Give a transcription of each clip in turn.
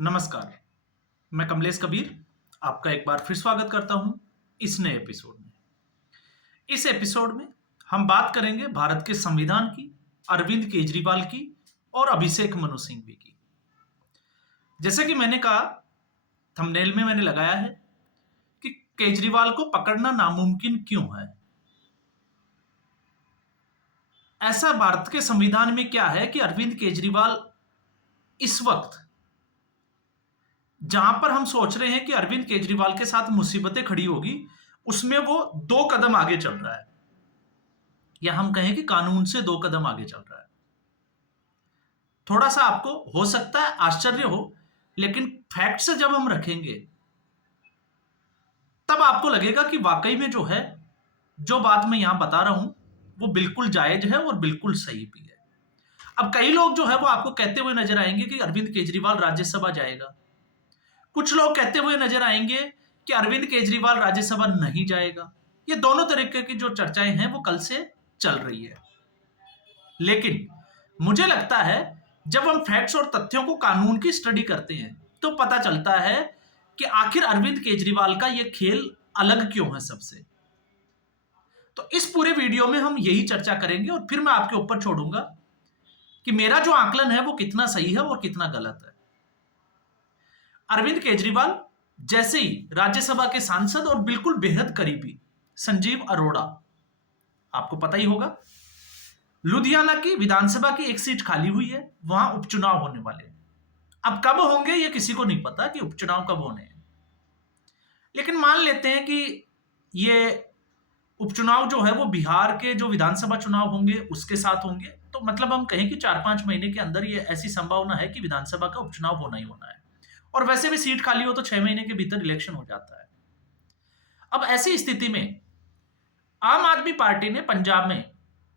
नमस्कार, मैं कमलेश कबीर आपका एक बार फिर स्वागत करता हूं इस नए एपिसोड में। इस एपिसोड में हम बात करेंगे भारत के संविधान की, अरविंद केजरीवाल की और अभिषेक मनु सिंघवी की। जैसे कि मैंने कहा, थंबनेल में मैंने लगाया है कि केजरीवाल को पकड़ना नामुमकिन क्यों है। ऐसा भारत के संविधान में क्या है कि अरविंद केजरीवाल इस वक्त जहां पर हम सोच रहे हैं कि अरविंद केजरीवाल के साथ मुसीबतें खड़ी होगी, उसमें वो 2 कदम आगे चल रहा है, या हम कहें कि कानून से 2 कदम आगे चल रहा है। थोड़ा सा आपको हो सकता है आश्चर्य हो, लेकिन फैक्ट से जब हम रखेंगे तब आपको लगेगा कि वाकई में जो है, जो बात मैं यहां बता रहा हूं वो बिल्कुल जायज है और बिल्कुल सही भी है। अब कई लोग जो है वो आपको कहते हुए नजर आएंगे कि अरविंद केजरीवाल राज्यसभा जाएगा। कुछ लोग कहते हुए नजर आएंगे कि अरविंद केजरीवाल राज्यसभा नहीं जाएगा। ये दोनों तरीके की जो चर्चाएं हैं वो कल से चल रही है। लेकिन मुझे लगता है जब हम फैक्ट्स और तथ्यों को, कानून की स्टडी करते हैं, तो पता चलता है कि आखिर अरविंद केजरीवाल का ये खेल अलग क्यों है सबसे। तो इस पूरे वीडियो में हम यही चर्चा करेंगे और फिर मैं आपके ऊपर छोड़ूंगा कि मेरा जो आकलन है वो कितना सही है और कितना गलत है। अरविंद केजरीवाल जैसे ही राज्यसभा के सांसद और बिल्कुल बेहद करीबी संजीव अरोड़ा, आपको पता ही होगा, लुधियाना की विधानसभा की एक सीट खाली हुई है, वहां उपचुनाव होने वाले हैं। अब कब होंगे ये किसी को नहीं पता कि उपचुनाव कब होने हैं, लेकिन मान लेते हैं कि ये उपचुनाव जो है वो बिहार के जो विधानसभा चुनाव होंगे उसके साथ होंगे। तो मतलब हम कहें कि 4-5 महीने के अंदर ये ऐसी संभावना है कि विधानसभा का उपचुनाव होना ही होना है। और वैसे भी सीट खाली हो तो 6 महीने के भीतर इलेक्शन हो जाता है। अब ऐसी स्थिति में आम आदमी पार्टी ने पंजाब में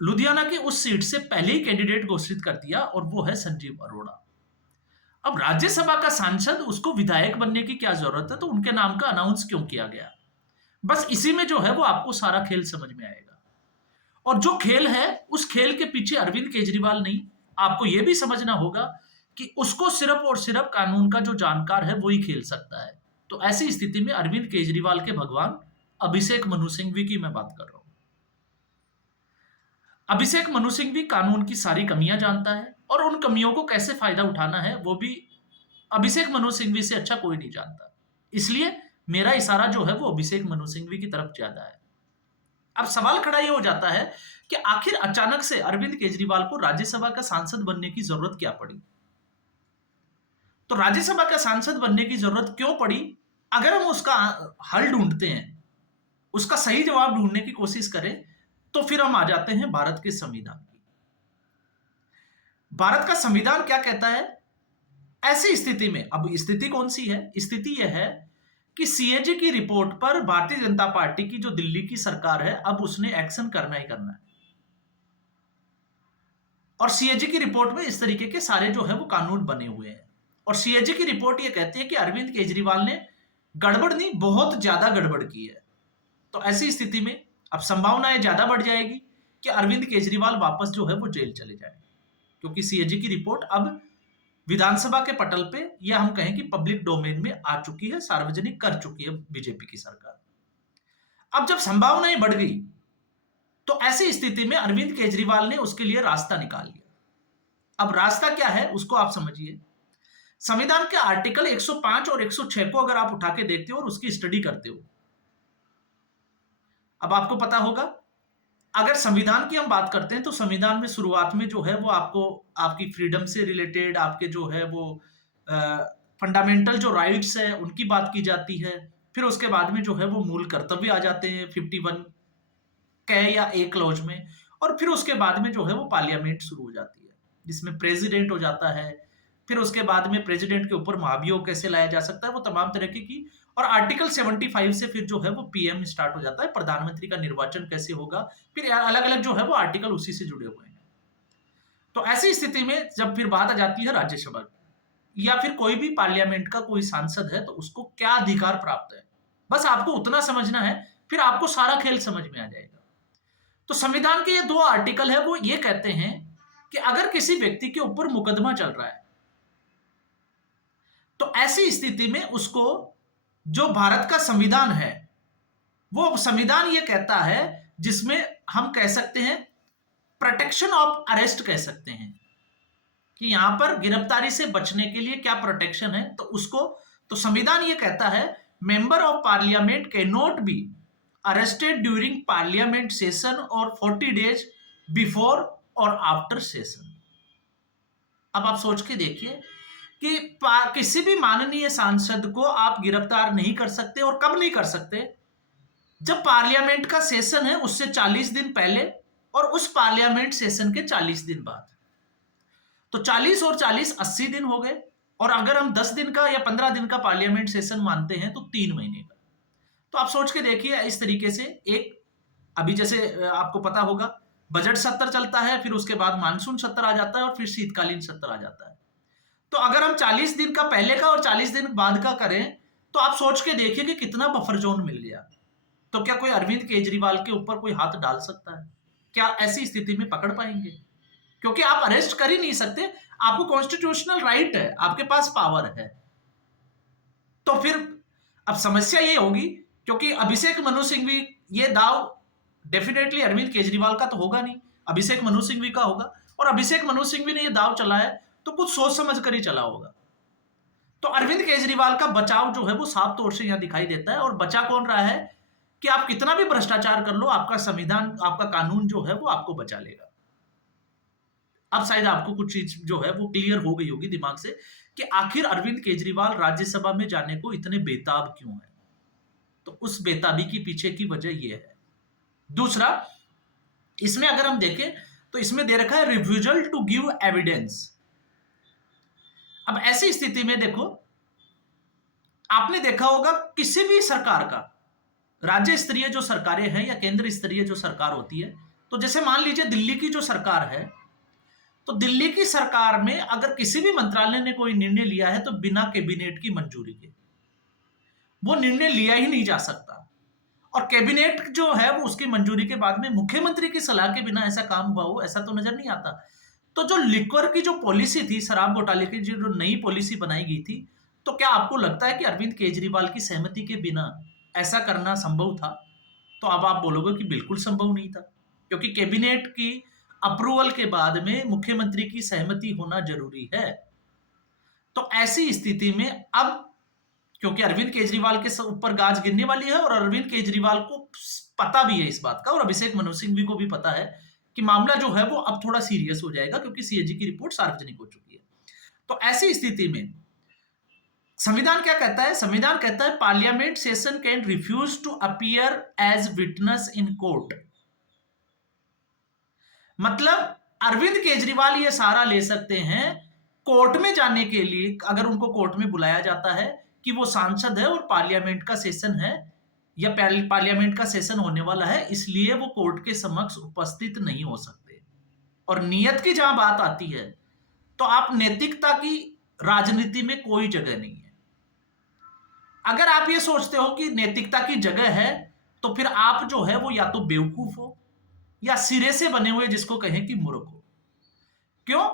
लुधियाना की उस सीट से पहले ही कैंडिडेट घोषित कर दिया और वो है संजीव अरोड़ा। अब राज्यसभा का सांसद, उसको विधायक बनने की क्या जरूरत है, तो उनके नाम का अनाउंस क्यों किया गया। बस इसी में जो है वो आपको सारा खेल समझ में आएगा। और जो खेल है उस खेल के पीछे अरविंद केजरीवाल नहीं, आपको यह भी समझना होगा कि उसको सिर्फ और सिर्फ कानून का जो जानकार है वही खेल सकता है। तो ऐसी स्थिति में अरविंद केजरीवाल के भगवान अभिषेक मनु सिंघवी की मैं बात कर रहा हूं। अभिषेक मनु सिंघवी कानून की सारी कमियां जानता है और उन कमियों को कैसे फायदा उठाना है वो भी अभिषेक मनु सिंघवी से अच्छा कोई नहीं जानता। इसलिए मेरा इशारा जो है वो अभिषेक मनु सिंघवी की तरफ ज्यादा है। अब सवाल खड़ा यह हो जाता है कि आखिर अचानक से अरविंद केजरीवाल को राज्यसभा का सांसद बनने की जरूरत क्या पड़ी। तो राज्यसभा का सांसद बनने की जरूरत क्यों पड़ी, अगर हम उसका हल ढूंढते हैं, उसका सही जवाब ढूंढने की कोशिश करें, तो फिर हम आ जाते हैं भारत के संविधान की। भारत का संविधान क्या कहता है ऐसी स्थिति में। अब स्थिति कौन सी है, स्थिति यह है कि सीएजी की रिपोर्ट पर भारतीय जनता पार्टी की जो दिल्ली की सरकार है, अब उसने एक्शन करना ही करना है। और सीएजी की रिपोर्ट में इस तरीके के सारे जो है वो कानून बने हुए हैं। और सीएजी की रिपोर्ट ये कहती है कि अरविंद केजरीवाल ने गड़बड़ नहीं, बहुत ज्यादा गड़बड़ की है। तो ऐसी स्थिति में अब संभावनाएं ज्यादा बढ़ जाएगी कि अरविंद केजरीवाल वापस जो है वो जेल चले जाए, क्योंकि सीएजी की रिपोर्ट अब विधानसभा के पटल पे, या हम कहें कि पब्लिक डोमेन में आ चुकी है, सार्वजनिक कर चुकी है बीजेपी की सरकार। अब जब संभावनाएं बढ़ गई तो ऐसी स्थिति में अरविंद केजरीवाल ने उसके लिए रास्ता निकाल लिया। अब रास्ता क्या है उसको आप समझिए। संविधान के आर्टिकल 105 और 106 को अगर आप उठा के देखते हो और उसकी स्टडी करते हो, अब आपको पता होगा, अगर संविधान की हम बात करते हैं तो संविधान में शुरुआत में जो है वो आपको आपकी फ्रीडम से रिलेटेड, आपके जो है वो फंडामेंटल जो राइट्स है उनकी बात की जाती है। फिर उसके बाद में जो है वो मूल कर्तव्य आ जाते हैं 51 क या ए क्लॉज में। और फिर उसके बाद में जो है वो पार्लियामेंट शुरू हो जाती है, जिसमें प्रेसिडेंट हो जाता है। फिर उसके बाद में प्रेसिडेंट के ऊपर महाभियोग कैसे लाया जा सकता है, वो तमाम तरह की। और आर्टिकल 75 से फिर जो है वो पीएम स्टार्ट हो जाता है, प्रधानमंत्री का निर्वाचन कैसे होगा, फिर अलग अलग जो है वो आर्टिकल उसी से जुड़े हुए हैं। तो ऐसी स्थिति में जब फिर बात आ जाती है राज्यसभा की, या फिर कोई भी पार्लियामेंट का कोई सांसद है तो उसको क्या अधिकार प्राप्त है, बस आपको उतना समझना है, फिर आपको सारा खेल समझ में आ जाएगा। तो संविधान के ये 2 आर्टिकल है वो ये कहते हैं कि अगर किसी व्यक्ति के ऊपर मुकदमा चल रहा है तो ऐसी स्थिति में उसको जो भारत का संविधान है, वो संविधान ये कहता है, जिसमें हम कह सकते हैं प्रोटेक्शन ऑफ अरेस्ट कह सकते हैं, कि यहां पर गिरफ्तारी से बचने के लिए क्या प्रोटेक्शन है, तो उसको, तो संविधान ये कहता है member of parliament can not be arrested during parliament session और 40 डेज बिफोर और आफ्टर सेशन। अब आप सोच के देखिए कि किसी भी माननीय सांसद को आप गिरफ्तार नहीं कर सकते, और कब नहीं कर सकते, जब पार्लियामेंट का सेशन है उससे 40 दिन पहले और उस पार्लियामेंट सेशन के 40 दिन बाद। तो 40 और 40 80 दिन हो गए, और अगर हम 10 दिन का या 15 दिन का पार्लियामेंट सेशन मानते हैं तो 3 महीने का। तो आप सोच के देखिए इस तरीके से, एक अभी जैसे आपको पता होगा बजट सत्र चलता है, फिर उसके बाद मानसून सत्र आ जाता है, और फिर शीतकालीन सत्र आ जाता है। तो अगर हम 40 दिन का पहले का और 40 दिन बाद का करें, तो आप सोच के देखिए कि कितना बफर जोन मिल गया। तो क्या कोई अरविंद केजरीवाल के ऊपर कोई हाथ डाल सकता है? क्या ऐसी स्थिति में पकड़ पाएंगे? क्योंकि आप अरेस्ट कर ही नहीं सकते, आपको कॉन्स्टिट्यूशनल राइट है, आपके पास पावर है। तो फिर अब समस्या ये होगी, क्योंकि अभिषेक मनु सिंघवी, ये दाव डेफिनेटली अरविंद केजरीवाल का तो होगा नहीं, अभिषेक मनु सिंघवी का होगा, और अभिषेक मनु सिंघवी ने ये दाव चला है तो कुछ सोच समझ कर ही चला होगा। तो अरविंद केजरीवाल का बचाव जो है वो साफ तौर से यहां दिखाई देता है, और बचा कौन रहा है कि आप कितना भी भ्रष्टाचार कर लो, आपका संविधान, आपका कानून जो है वो आपको बचा लेगा। अब शायद आपको कुछ चीज जो है वो क्लियर हो गई होगी दिमाग से कि आखिर अरविंद केजरीवाल राज्यसभा में जाने को इतने बेताब क्यों है। तो उस बेताबी की पीछे की वजह यह है। दूसरा, इसमें अगर हम देखें तो इसमें दे रखा है रिफ्यूजल टू गिव एविडेंस। अब ऐसी स्थिति में देखो, आपने देखा होगा किसी भी सरकार का, राज्य स्तरीय जो सरकारें हैं या केंद्र स्तरीय जो सरकार होती है, तो जैसे मान लीजिए दिल्ली की जो सरकार है, तो दिल्ली की सरकार में अगर किसी भी मंत्रालय ने कोई निर्णय लिया है तो बिना कैबिनेट की मंजूरी के वो निर्णय लिया ही नहीं जा सकता, और कैबिनेट जो है वो उसकी मंजूरी के बाद में मुख्यमंत्री की सलाह के बिना ऐसा काम हुआ हो, ऐसा तो नजर नहीं आता। तो जो लिक्वर की जो पॉलिसी थी, शराब घोटाले की जो नई पॉलिसी बनाई गई थी, तो क्या आपको लगता है कि अरविंद केजरीवाल की सहमति के बिना ऐसा करना संभव था? तो अब आप बोलोगे कि बिल्कुल संभव नहीं था, क्योंकि कैबिनेट की अप्रूवल के बाद में मुख्यमंत्री की सहमति होना जरूरी है। तो ऐसी स्थिति में अब, क्योंकि अरविंद केजरीवाल के ऊपर गाज गिरने वाली है, और अरविंद केजरीवाल को पता भी है इस बात का, और अभिषेक मनु सिंघवी को भी पता है कि मामला जो है वो अब थोड़ा सीरियस हो जाएगा, क्योंकि सीएजी की रिपोर्ट सार्वजनिक हो चुकी है। तो ऐसी स्थिति में संविधान क्या कहता है? संविधान कहता है parliament session can refuse to appear as witness in court. मतलब अरविंद केजरीवाल ये सारा ले सकते हैं कोर्ट में जाने के लिए, अगर उनको कोर्ट में बुलाया जाता है कि वो सांसद है और पार्लियामेंट का सेशन है या पार्लियामेंट का सेशन होने वाला है, इसलिए वो कोर्ट के समक्ष उपस्थित नहीं हो सकते। और नियत की जहां बात आती है, तो आप नैतिकता की राजनीति में कोई जगह नहीं है। अगर आप ये सोचते हो कि नैतिकता की जगह है, तो फिर आप जो है वो या तो बेवकूफ हो या सिरे से बने हुए, जिसको कहें कि मूर्ख हो। क्यों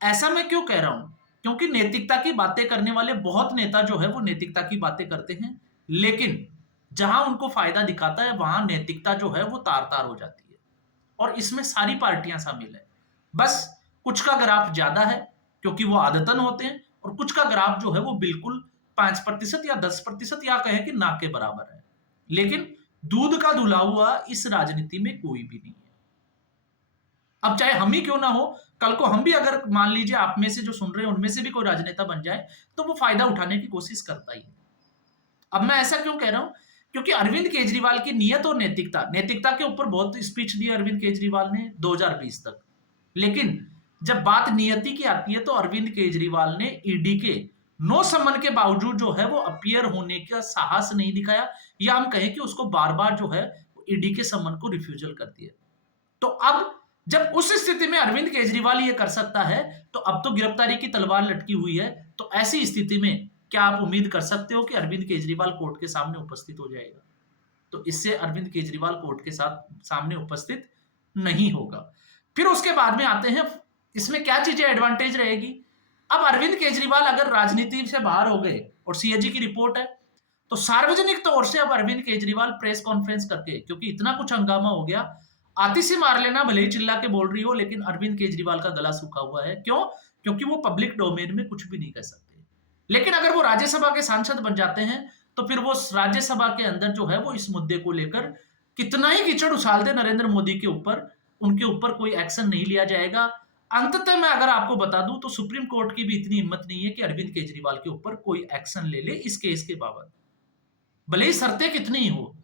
ऐसा मैं क्यों कह रहा हूं? क्योंकि नैतिकता की बातें करने वाले बहुत नेता जो है वो नैतिकता की बातें करते हैं, लेकिन जहां उनको फायदा दिखाता है वहां नैतिकता जो है वो तार तार हो जाती है। और इसमें सारी पार्टियां शामिल है। बस कुछ का ग्राफ ज्यादा है क्योंकि वो आदतन होते हैं, और कुछ का ग्राफ जो है वो बिल्कुल 5% या 10% या कहें कि ना के बराबर है। लेकिन दूध का धुला हुआ इस राजनीति में कोई भी नहीं है। अब चाहे हम ही क्यों ना हो, कल को हम भी, अगर मान लीजिए आप में से जो सुन रहे हैं उनमें से भी कोई राजनेता बन जाए, तो वो फायदा उठाने की कोशिश करता ही है। अब मैं ऐसा क्यों कह रहा हूं? क्योंकि अरविंद केजरीवाल की नियत और नैतिकता के ऊपर बहुत स्पीच दी अरविंद केजरीवाल ने 2020 तक, लेकिन जब बात नियति की आती है तो अरविंद केजरीवाल ने ईडी के नो समन के बावजूद जो है वो अपीयर होने का साहस नहीं दिखाया, या हम कहें कि उसको बार बार जो है ईडी के समन को रिफ्यूजल कर दिया। तो अब जब उस स्थिति में अरविंद केजरीवाल ये कर सकता है, तो अब तो गिरफ्तारी की तलवार लटकी हुई है। तो ऐसी स्थिति में क्या आप उम्मीद कर सकते हो कि अरविंद केजरीवाल कोर्ट के सामने उपस्थित हो जाएगा? तो इससे अरविंद केजरीवाल कोर्ट के सामने उपस्थित नहीं होगा। फिर उसके बाद में आते हैं, इसमें क्या चीजें एडवांटेज रहेगी? अब अरविंद केजरीवाल अगर राजनीति से बाहर हो गए और सीएजी की रिपोर्ट है, तो सार्वजनिक तौर से अब अरविंद केजरीवाल प्रेस कॉन्फ्रेंस करके, क्योंकि इतना कुछ हंगामा हो गया, आतिशी मार लेना भले ही चिल्ला के बोल रही हो, लेकिन अरविंद केजरीवाल का गला सूखा हुआ है। क्यों? क्योंकि वो पब्लिक डोमेन में कुछ भी नहीं कह सकते। लेकिन अगर वो राज्यसभा के सांसद बन जाते हैं, तो फिर वो राज्यसभा के अंदर जो है वो इस मुद्दे को लेकर कितना ही कीचड़ उछाल दे नरेंद्र मोदी के ऊपर, उनके ऊपर कोई एक्शन नहीं लिया जाएगा। अंततः मैं अगर आपको बता दूं तो सुप्रीम कोर्ट की भी इतनी हिम्मत नहीं है कि अरविंद केजरीवाल के ऊपर कोई एक्शन ले ले इस केस के बाबत, भले ही शर्तें कितनी ही हो।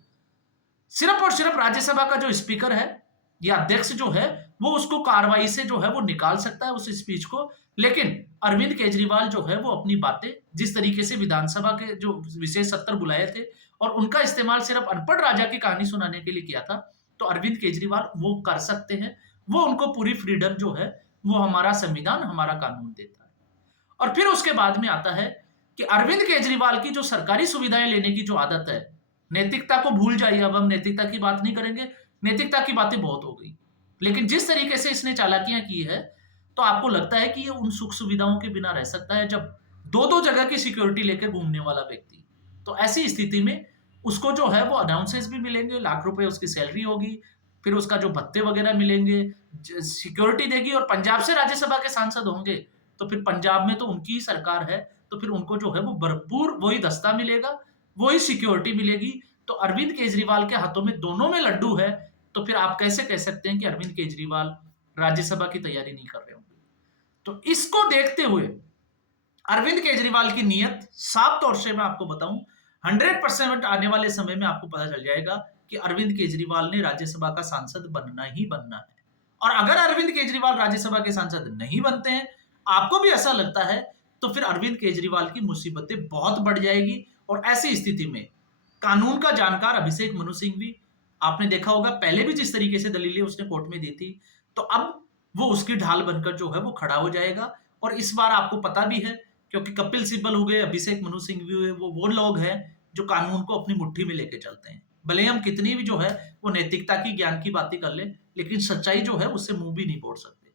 सिर्फ और सिर्फ राज्यसभा का जो स्पीकर है या अध्यक्ष जो है, वो उसको कार्रवाई से जो है वो निकाल सकता है उस स्पीच को। लेकिन अरविंद केजरीवाल जो है वो अपनी बातें जिस तरीके से विधानसभा के जो विशेष सत्र बुलाए थे और उनका इस्तेमाल सिर्फ अनपढ़ राजा की कहानी सुनाने के लिए किया था, तो अरविंद केजरीवाल वो कर सकते हैं। वो उनको पूरी फ्रीडम जो है वो हमारा संविधान, हमारा कानून देता है। और फिर उसके बाद में आता है कि अरविंद केजरीवाल की जो सरकारी सुविधाएं लेने की जो आदत है, नैतिकता को भूल जाइए, अब हम नैतिकता की बात नहीं करेंगे, नैतिकता की बातें बहुत हो गई। लेकिन जिस तरीके से इसने चालाकियां की है, तो आपको लगता है कि ये उन सुख सुविधाओं के बिना रह सकता है जब दो दो जगह की सिक्योरिटी लेकर घूमने वाला व्यक्ति। तो ऐसी स्थिति में उसको जो है वो अनाउंसेस भी मिलेंगे, लाख रुपए उसकी सैलरी होगी, फिर उसका जो भत्ते वगैरह मिलेंगे, सिक्योरिटी देगी, और पंजाब से राज्यसभा के सांसद होंगे, तो फिर पंजाब में तो उनकी ही सरकार है, तो फिर उनको जो है वो भरपूर वही दस्ता मिलेगा, वही सिक्योरिटी मिलेगी। तो अरविंद केजरीवाल के हाथों में दोनों में लड्डू है, तो फिर आप कैसे कह सकते हैं कि अरविंद केजरीवाल राज्यसभा की तैयारी नहीं कर रहे होंगे? तो इसको देखते हुए अरविंद केजरीवाल की नीयत साफ तौर से मैं आपको बताऊं, 100% आने वाले समय में आपको पता चल जाएगा कि अरविंद केजरीवाल ने राज्यसभा का सांसद बनना ही बनना है। और अगर अरविंद केजरीवाल राज्यसभा के सांसद नहीं बनते हैं, आपको भी ऐसा लगता है, तो फिर अरविंद केजरीवाल की मुसीबतें बहुत बढ़ जाएगी। और ऐसी स्थिति में कानून का जानकार अभिषेक मनु सिंह भी, आपने देखा होगा पहले भी जिस तरीके से दलीलें उसने कोर्ट में दी थी, तो अब वो उसकी ढाल बनकर जो है वो खड़ा हो जाएगा। और इस बार आपको पता भी है, क्योंकि कपिल सिब्बल हो गए, अभिषेक मनु सिंह भी हुए, वो लोग हैं जो कानून को अपनी मुट्ठी में लेके चलते हैं। भले ही हम कितनी भी जो है वो नैतिकता की, ज्ञान की बातें कर ले, लेकिन सच्चाई जो है उससे मुंह भी नहीं मोड़ सकते।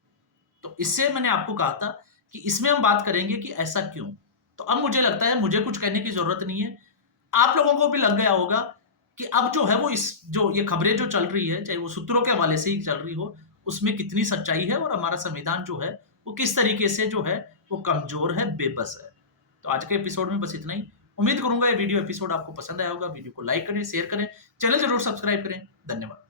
तो इससे मैंने आपको कहा था कि इसमें हम बात करेंगे कि ऐसा क्यों। तो अब मुझे लगता है मुझे कुछ कहने की जरूरत नहीं है, आप लोगों को भी लग गया होगा कि अब जो है वो इस जो ये खबरें जो चल रही है, चाहे वो सूत्रों के हवाले से ही चल रही हो, उसमें कितनी सच्चाई है और हमारा संविधान जो है वो किस तरीके से जो है वो कमजोर है, बेबस है। तो आज के एपिसोड में बस इतना ही। उम्मीद करूंगा ये वीडियो एपिसोड आपको पसंद आया होगा। वीडियो को लाइक करें, शेयर करें, चैनल जरूर सब्सक्राइब करें। धन्यवाद।